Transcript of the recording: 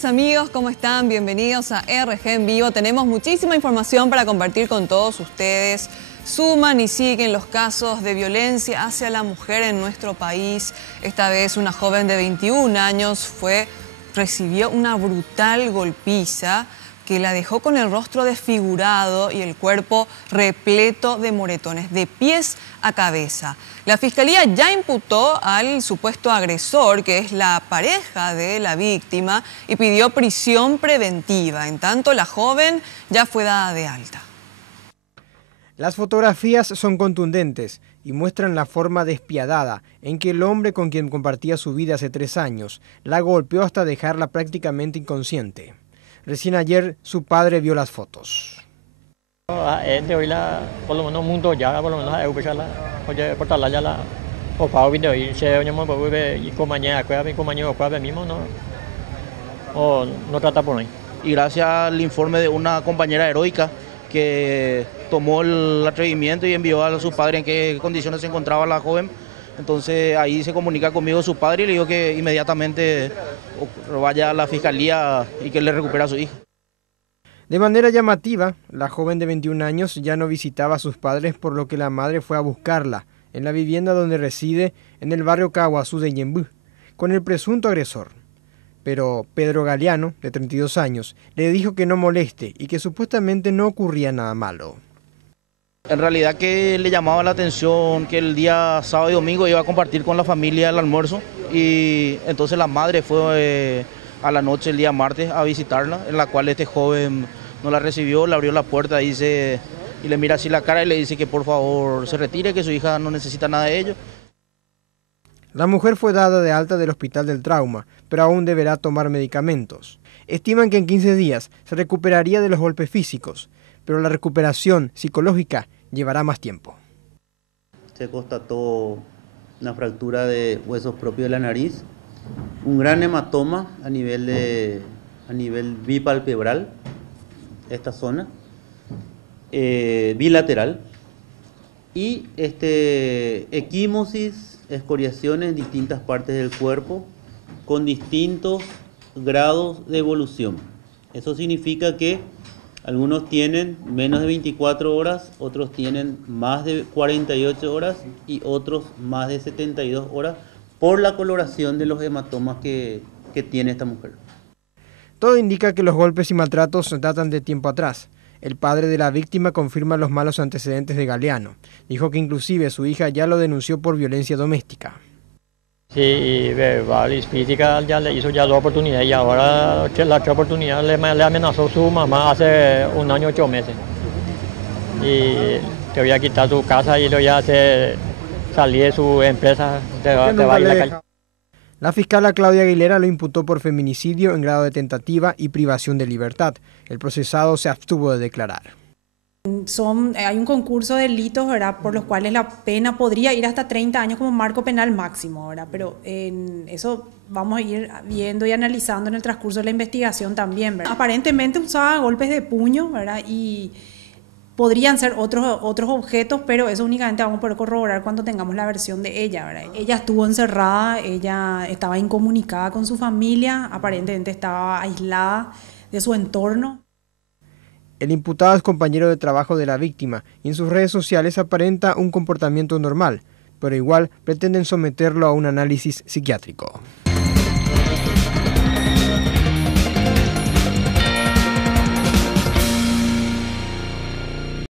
tardes amigos, ¿cómo están? Bienvenidos a RG en Vivo. Tenemos muchísima información para compartir con todos ustedes. Suman y siguen los casos de violencia hacia la mujer en nuestro país. Esta vez una joven de 21 años recibió una brutal golpiza que la dejó con el rostro desfigurado y el cuerpo repleto de moretones, de pies a cabeza. La Fiscalía ya imputó al supuesto agresor, que es la pareja de la víctima, y pidió prisión preventiva. En tanto, la joven ya fue dada de alta. Las fotografías son contundentes y muestran la forma despiadada en que el hombre con quien compartía su vida hace 3 años la golpeó hasta dejarla prácticamente inconsciente. Recién ayer su padre vio las fotos. Por lo menos mundo ya, por lo menos oye por tal ya la o pa video y se llama por y compañía mi compañero mismo no trata por ahí. Y gracias al informe de una compañera heroica que tomó el atrevimiento y envió a su padre en qué condiciones se encontraba la joven. Entonces ahí se comunica conmigo su padre y le digo que inmediatamente vaya a la fiscalía y que le recupere a su hija. De manera llamativa, la joven de 21 años ya no visitaba a sus padres, por lo que la madre fue a buscarla en la vivienda donde reside en el barrio Caguazú de Ñemby, con el presunto agresor. Pero Pedro Galeano, de 32 años, le dijo que no moleste y que supuestamente no ocurría nada malo. En realidad que le llamaba la atención que el día sábado y domingo iba a compartir con la familia el almuerzo y entonces la madre fue a la noche el día martes a visitarla, en la cual este joven no la recibió, le abrió la puerta y le mira así la cara y le dice que por favor se retire, que su hija no necesita nada de ello. La mujer fue dada de alta del Hospital del Trauma, pero aún deberá tomar medicamentos. Estiman que en 15 días se recuperaría de los golpes físicos, pero la recuperación psicológica llevará más tiempo. Se constató una fractura de huesos propios de la nariz, un gran hematoma a nivel bipalpebral, esta zona, bilateral, y equimosis, escoriaciones en distintas partes del cuerpo con distintos grados de evolución. Eso significa que algunos tienen menos de 24 horas, otros tienen más de 48 horas y otros más de 72 horas por la coloración de los hematomas que tiene esta mujer. Todo indica que los golpes y maltratos datan de tiempo atrás. El padre de la víctima confirma los malos antecedentes de Galeano. Dijo que inclusive su hija ya lo denunció por violencia doméstica. Sí, verbal y física ya le hizo 2 oportunidades y ahora la otra oportunidad le amenazó su mamá hace 1 año 8 meses. Y te voy a quitar tu casa y le voy a hacer salir de su empresa, te va a ir a la calle. La fiscala Claudia Aguilera lo imputó por feminicidio en grado de tentativa y privación de libertad. El procesado se abstuvo de declarar. Hay un concurso de delitos, ¿verdad?, por los cuales la pena podría ir hasta 30 años como marco penal máximo, ¿verdad? Pero eso vamos a ir viendo y analizando en el transcurso de la investigación también, ¿verdad? Aparentemente usaba golpes de puño, ¿verdad? Y podrían ser otros objetos, pero eso únicamente vamos a poder corroborar cuando tengamos la versión de ella, ¿verdad? Ella estuvo encerrada, ella estaba incomunicada con su familia, aparentemente estaba aislada de su entorno. El imputado es compañero de trabajo de la víctima y en sus redes sociales aparenta un comportamiento normal, pero igual pretenden someterlo a un análisis psiquiátrico.